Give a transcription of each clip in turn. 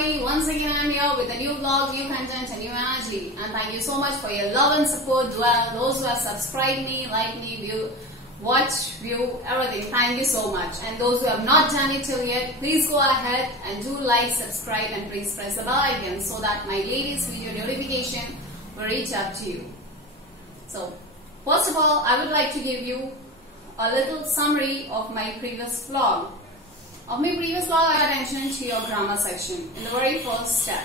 everybody, once again I am here with a new vlog, new content and new energy, and thank you so much for your love and support. Well, those who have subscribed me, like me, view, watch, view, everything, thank you so much. And those who have not done it till yet, please go ahead and do like, subscribe and please press the bell icon so that my latest video notification will reach out to you. So, first of all, I would like to give you a little summary of my previous vlog. I had attention to your grammar section. In the very first step,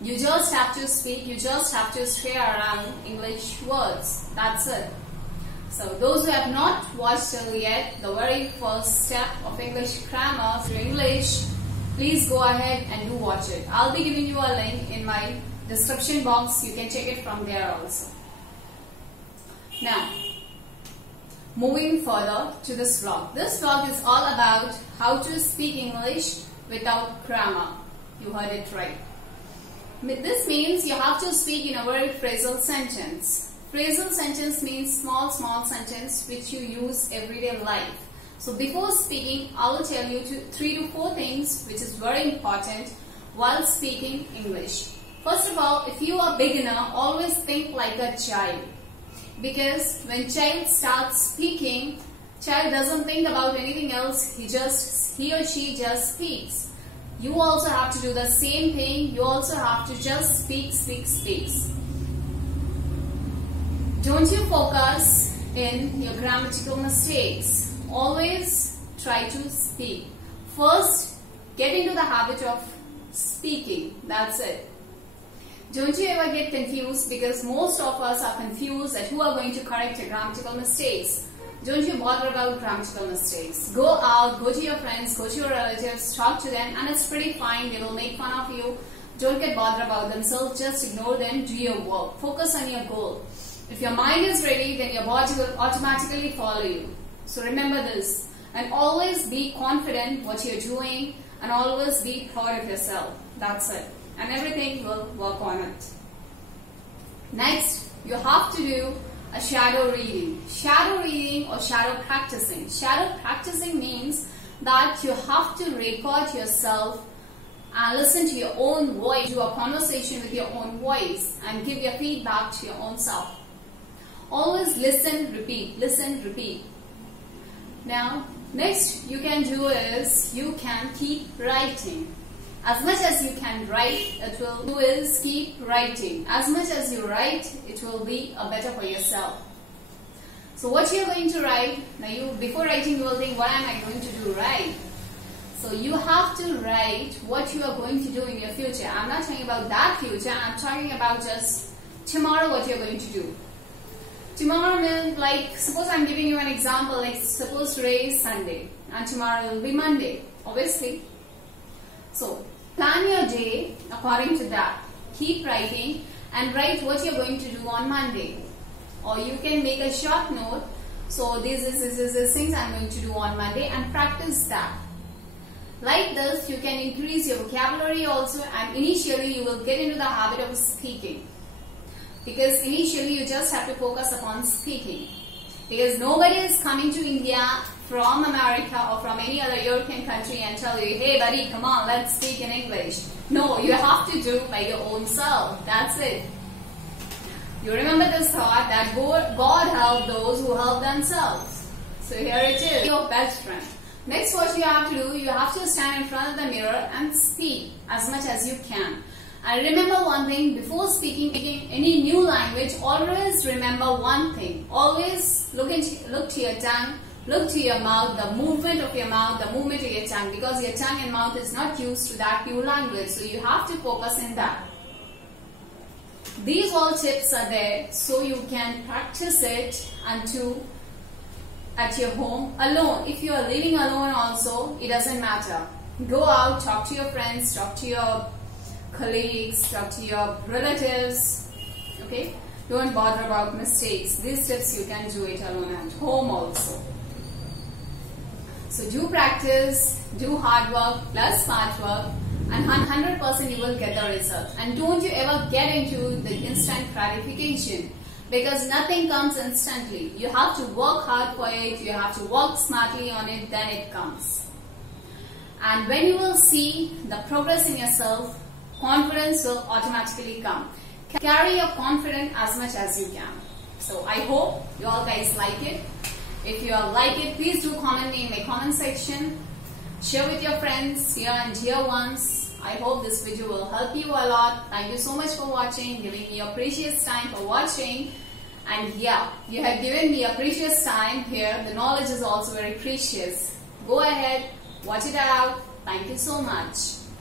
you just have to speak, you just have to stay around English words. That's it. So those who have not watched till yet, the very first step of English grammar through English, please go ahead and do watch it. I'll be giving you a link in my description box. You can check it from there also. Now, moving further to this vlog. This vlog is all about how to speak English without grammar. You heard it right. This means you have to speak in a very phrasal sentence. Phrasal sentence means small sentence which you use everyday life. So before speaking, I will tell you 3 to 4 things which is very important while speaking English. First of all, if you are a beginner, always think like a child. Because when child starts speaking, child doesn't think about anything else, he or she just speaks. You also have to do the same thing, you also have to just speak. Don't you focus in your grammatical mistakes, always try to speak. First, get into the habit of speaking, that's it. Don't you ever get confused, because most of us are confused at who are going to correct your grammatical mistakes. Don't you bother about grammatical mistakes. Go out, go to your friends, go to your relatives, talk to them, and it's pretty fine. They will make fun of you. Don't get bothered about themselves. Just ignore them. Do your work. Focus on your goal. If your mind is ready, then your body will automatically follow you. So remember this. And always be confident what you're doing, and always be proud of yourself. That's it. And everything will work on it. Next, you have to do a shadow reading. Shadow reading or shadow practicing. Shadow practicing means that you have to record yourself and listen to your own voice, do a conversation with your own voice and give your feedback to your own self. Always listen, repeat. Now, next you can do is you can keep writing. As much as you can write, it will do is keep writing. As much as you write, it will be a better for yourself. So what you are going to write, now before writing you will think, what am I going to do right? So you have to write what you are going to do in your future. I'm not talking about that future, I'm talking about just tomorrow what you are going to do. Tomorrow means, like, suppose I'm giving you an example, like suppose today is Sunday and tomorrow will be Monday, obviously. So, plan your day according to that. Keep writing and write what you're going to do on Monday. Or you can make a short note. So, these things I'm going to do on Monday, and practice that. Like this, you can increase your vocabulary also, and initially you will get into the habit of speaking. Because initially you just have to focus upon speaking. Because nobody is coming to India from America or from any other European country and tell you, hey buddy, come on, let's speak in English. No, you have to do by your own self. That's it. You remember this thought that God help those who help themselves. So here it is, your best friend. Next, what you have to do, you have to stand in front of the mirror and speak as much as you can. And remember one thing, before speaking any new language, always remember one thing. Always look to your tongue, look to your mouth, the movement of your mouth, the movement of your tongue, because your tongue and mouth is not used to that new language. So you have to focus in that. These all tips are there so you can practice it at your home alone. If you are living alone also, it doesn't matter. Go out, talk to your friends, talk to your colleagues, talk to your relatives. Okay? Don't bother about mistakes. These tips you can do it alone at home also. So do practice, do hard work plus smart work, and 100% you will get the result. And don't you ever get into the instant gratification, because nothing comes instantly. You have to work hard for it, you have to work smartly on it, then it comes. And when you will see the progress in yourself, confidence will automatically come. Carry your confidence as much as you can. So I hope you all guys like it. If you all like it, please do comment me in my comment section. Share with your friends, near and dear ones. I hope this video will help you a lot. Thank you so much for watching, giving me your precious time for watching. And yeah, you have given me a precious time here. The knowledge is also very precious. Go ahead, watch it out. Thank you so much.